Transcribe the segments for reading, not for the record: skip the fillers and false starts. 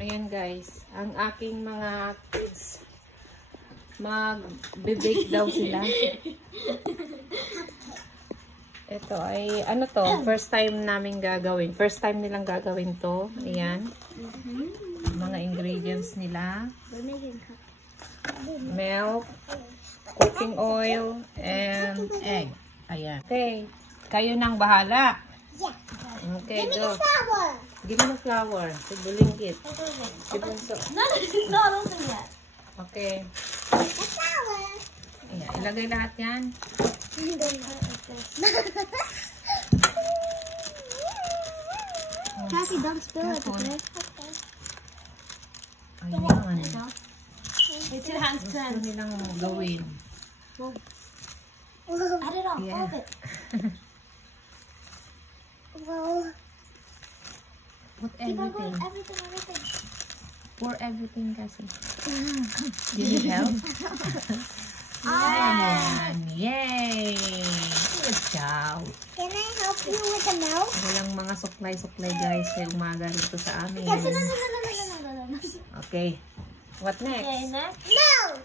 Ayan guys, ang aking mga kids mag-bake daw sila. Ito ay, ano to, first time namin gagawin. First time nilang gagawin to. Ayan. Mga ingredients nila. Milk, cooking oil, and egg. Ayan. Okay. Kayo nang bahala. Okay, go. Give me the flour. Sibuling it. No, it's not open yet. Okay. Ayan, ilagay lahat yan. Cassie, don't spill it, okay? Ayan. With two hands Gusto cleansed. nilang gawin. Add it all, Yeah. all of it. Put Keep on going, everything. everything. Pour everything kasi. You need help? Ayan. Yay! Good job. Can I help you with the milk? Walang mga suklay-suklay guys. Kaya umaga rito sa amin. No. Okay. What next? Okay, next. Milk!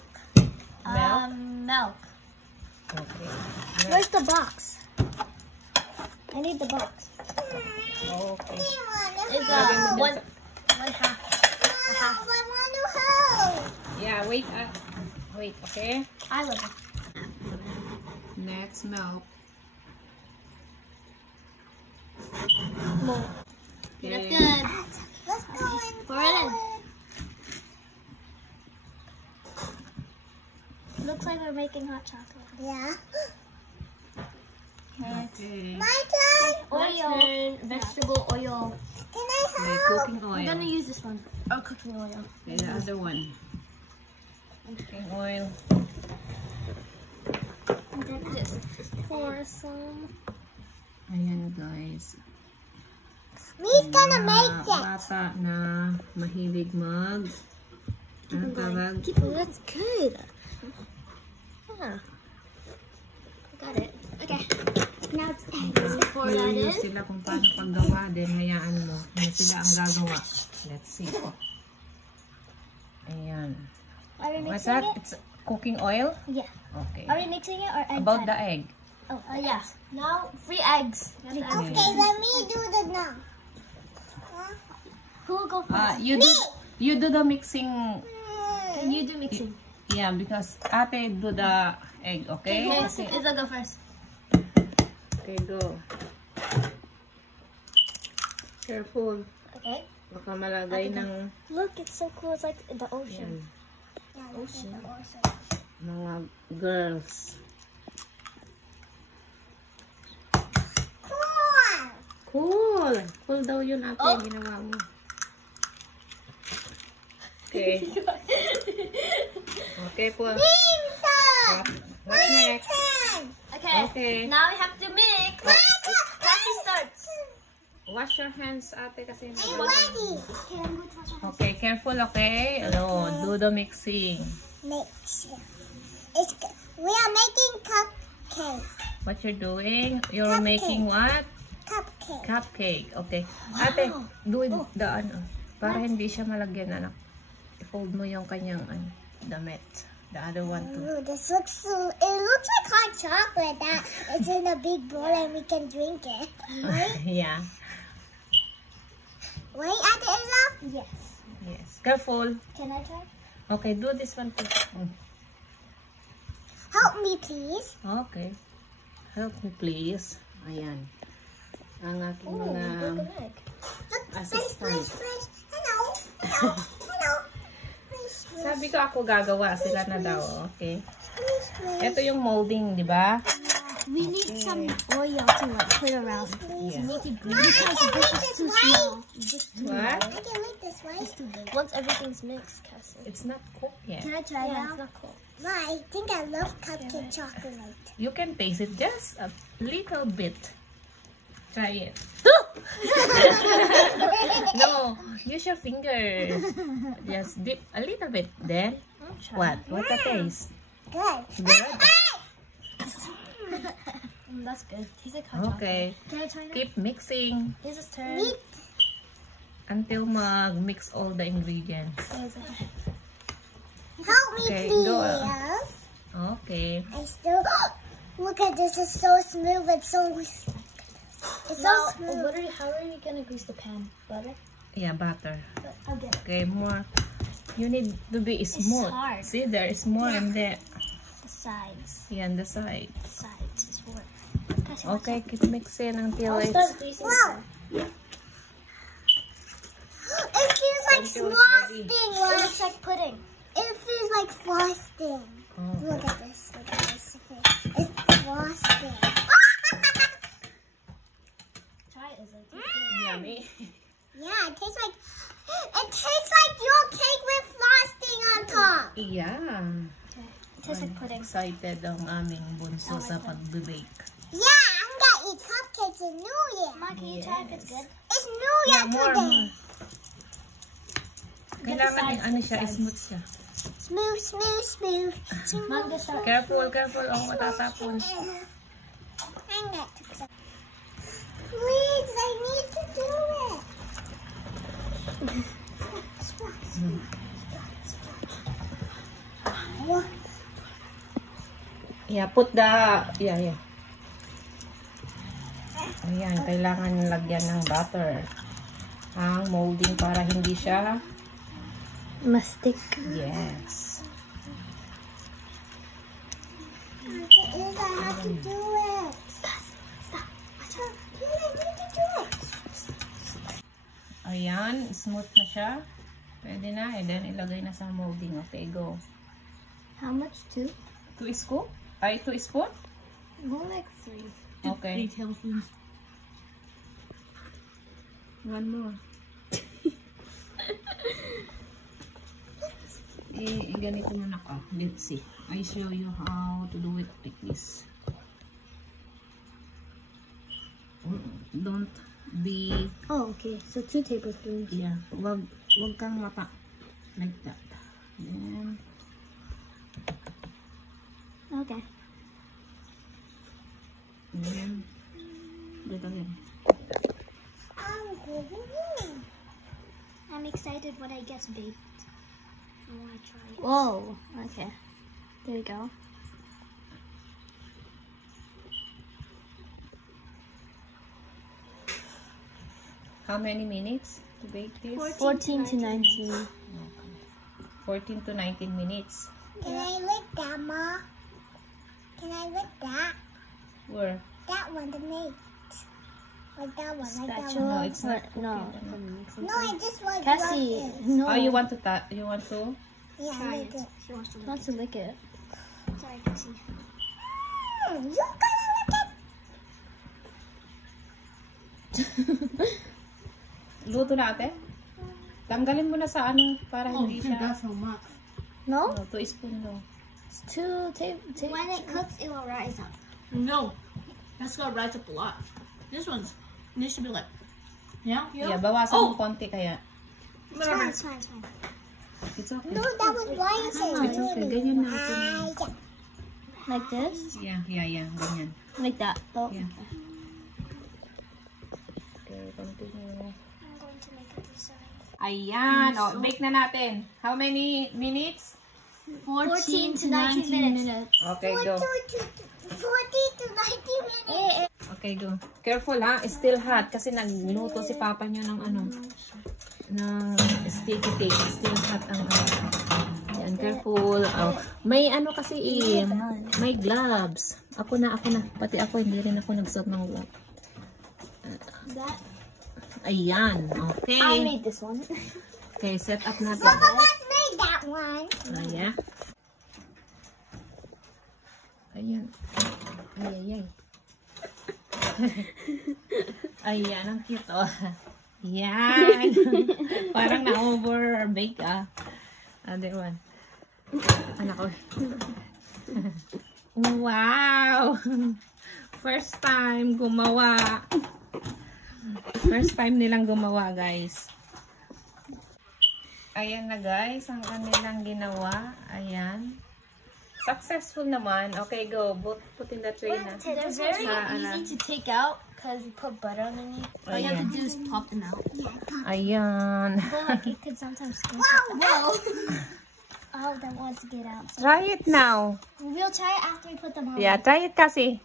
Milk. Okay. Where's the box? I need the box. Okay. It's one half. I want to help. Yeah, wait. Wait, okay? I love it. Next, milk. More. Okay. That's good. Let's go and Pour it in. Looks like we're making hot chocolate. Yeah. Okay. My turn. Oil. Vegetable oil. Can I Okay, help? cooking I'm oil. gonna use this one. Oh, cooking oil. Okay, the other one. Cooking oil. Just pour some. Ayan guys. Me's gonna Mga make it. bata na mahilig mag ano tawag? That's good. Yeah. Got it. Okay. Now it's eggs. Pour that Curious in. sila kung paano paggawa din. Hayaan mo. Ano sila ang gagawa. Let's see. Ayan. Are we What's mixing that? it? It's cooking oil? Yeah. Okay. Are we mixing it or egg? About time? the egg. Oh, yeah. Now, 3 eggs. Okay, let me do the now. Who will go first? You do the mixing. Can you do mixing? Yeah, because ate do the egg, okay? Izzo, go first. Okay, go. Careful. Okay. Baka malagay ng Look, it's so cool. It's like the ocean. yan, mga girls. Cool! Cool daw yun ate, Oh. ginawa mo. Okay. Okay po. What next? Okay. Okay. Now we have to mix. Cassie starts. Wash your hands ate kasi I'm ready. Okay, I'm going to wash my hands. Okay, careful, okay? Ano, do the mixing. Mix. We are making cupcake. What you're doing? You're making what? Cupcake. Cupcake. Okay. Ate, do it the ano. Para hindi siya malagyan, anak. I-fold mo yung kanyang damit. The other one too. Ooh, this looks so. It looks like hot chocolate that it's in a big bowl and we can drink it. Yeah. Wait, Ate Izzo? Yes. Yes. Careful. Can I try? Okay, do this one too. Help me, please. Okay. Help me please. Ayan. Ang aking Oh, mga look at egg. Look, assistant. fresh. Hello. Hello. Sabi ko ako gagawa, sila na daw. Okay. Fresh. Ito yung molding, di ba? We need some oil to like put around. Yeah. Make it green because this is too small. What? I can make this right. Once everything's mixed, Cassie. It's not cooked yet. Can I try now? It's not cool. Ma, I think I love cupcake chocolate. You can taste it just a little bit. Try it. No, use your fingers. Just dip a little bit. Then, what? What the taste? Good. Good? That's good. Tastes like hot chocolate. Okay. Can I try now? Keep mixing. Here's his turn. Meat. until mag-mix all the ingredients. Help me, Okay, please. go. Okay. I still look at this. It's so smooth. It's so smooth. How are you gonna grease the pan? Butter? Yeah, butter. I'll get it. Okay, more. You need to be smooth. hard. See, there is more in there. The sides. Yeah, on the side. Sides is what. Okay, keep mixing until I'll it's... start greasing. Wow. It feels like Until it's frosting. It looks like pudding. It feels like frosting. Oh. Look at this. Look at this. Okay. It's frosting. Try it, Izzy. Yummy. Yeah, it tastes like your cake with frosting on top. Yeah. It tastes like pudding. Excited ang aming bunso sa pag-bake. Yeah, I'm gonna eat cupcakes in New Year. Mom, can you try if it's good? It's New Year Yeah, more. today. Kailangan sides, yung ano the siya, sides. smooth siya. Smooth, smooth, smooth. Mom, just start. Careful, careful. Ang matatapon. I'm gonna take some. Please, I need to do it. What? Yeah, put the... Yeah. Ayan, kailangan lagyan ng butter. Ang molding para hindi siya... Mastic. Yes. Please, I have to do it. Stop. Please, I need to do it. Ayan, smooth na siya. Pwede na. And then, ilagay na sa molding. Okay, go. How much? 2? 2 scoop? Ay, 2 spoon? More like 3. Okay. 3 tablespoons. One more. Ganito muna ka. Let's see. I show you how to do it like this. Don't be... Oh, okay. So 2 tablespoons. Yeah. Wag kang mata. Like that. Then... Okay. Then... Dito again. I'm excited when I get baked. I want to try it. Whoa. Okay. There you go. How many minutes to bake this? 14 to 19. 14 to 19 minutes. Can I lick that, Ma? Can I lick that? Where? That one, the mate. Like that one, like that Spatula? one. No, it's not No. No, I just like Cassie, like this. no. Oh, you want to? You want to? Yeah, Try lick it. it. She wants to lick it. Sorry, Cassie. You gotta lick it. Luto na ate? Tanggalin mo na sa ano para hindi siya. so much. No? No, 2 spoon daw. It's 2 tablespoons. When it cooks, it will rise up. No, that's gonna rise up a lot. This one's needs to be like, yeah. Yeah, bawasan mo konti kaya. It's fine, it's fine, it's fine. It's okay. No, that was rising. It's okay. Ganyan na ito. Yeah. Like this? Yeah. Ganyan. Like that. Oh. Yeah. Okay, continue. I'm going to make it this side. Ayan. Oh, bake na natin. How many minutes? 14 to 19 minutes. Okay, go. 40 to 90 minutes. Okay, go. Careful ha. It's still hot kasi nagluto si papa niyo ng ano. Ng sticky cake. Still hot ang Ayan, careful. Oh. May ano kasi may gloves. Ako na. Pati ako, hindi rin ako nagsuot ng gloves. That. Ayan. Okay. I made this one. Okay, set up natin. Papa Boss made that one. Ayan. Ayan. Ay. Ayan, ang cute, oh. Yan. Parang na-over-bake, ah. Other one. Anak ko. Wow! First time gumawa. First time nilang gumawa, guys. Ayan na, guys. Ang kanilang ginawa. Ayan. Successful naman. Okay, go. Put in the tray na. They're very Sa, easy to take out because you put butter underneath. All you have to do is pop them out. Ayan. But like it could sometimes squeeze it. Whoa! Oh, that wants to get out. Try it now. We'll try it after we put them on. Yeah, try it kasi.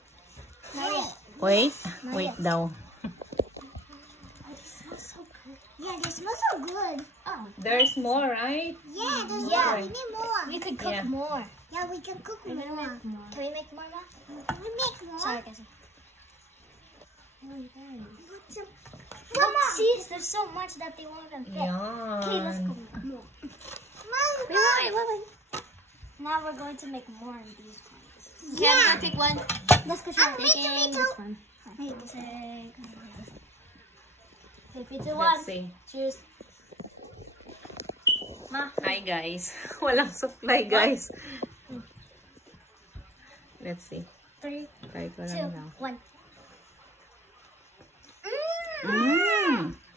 Not yet. Wait. Wait daw. Oh, they smell so good. Yeah, they smell so good. Oh. There's more, right? Yeah, there's Yeah. more. We need more. We could cook Yeah. more. Yeah, we can cook We're gonna more. make more. Can we make more now? Can we make more? Sorry, guys. Put some. Look, see, there's so much that they won't even fit. Okay, let's Yan. go make more. Mom, Wait. Now we're going to make more of these ones. Okay, I'm gonna take one. Let's go try me too, me making too. this one. Okay, 3, 2, 1. Let's see. Cheers. Ma. Hi guys. Walang supply guys. Let's see. 3, Try ko 2, lang daw. 1.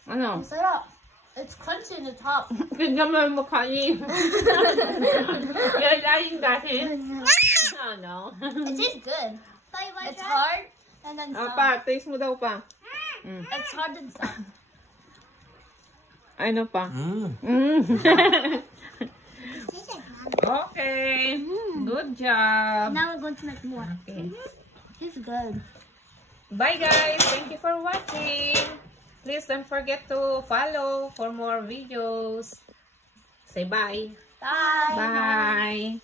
Ano? Sarap. It's crunchy in the top. Tignan mo yung mukha niya. You're lying dahil. Oh no. It tastes good. Bye, It's hard and then soft. Pa, taste mo daw pa. It's hard and soft. Ano pa? Okay. Good job. Now we're going to make more. Okay. It's good. Bye guys. Thank you for watching. Please don't forget to follow for more videos. Say bye. Bye. Bye.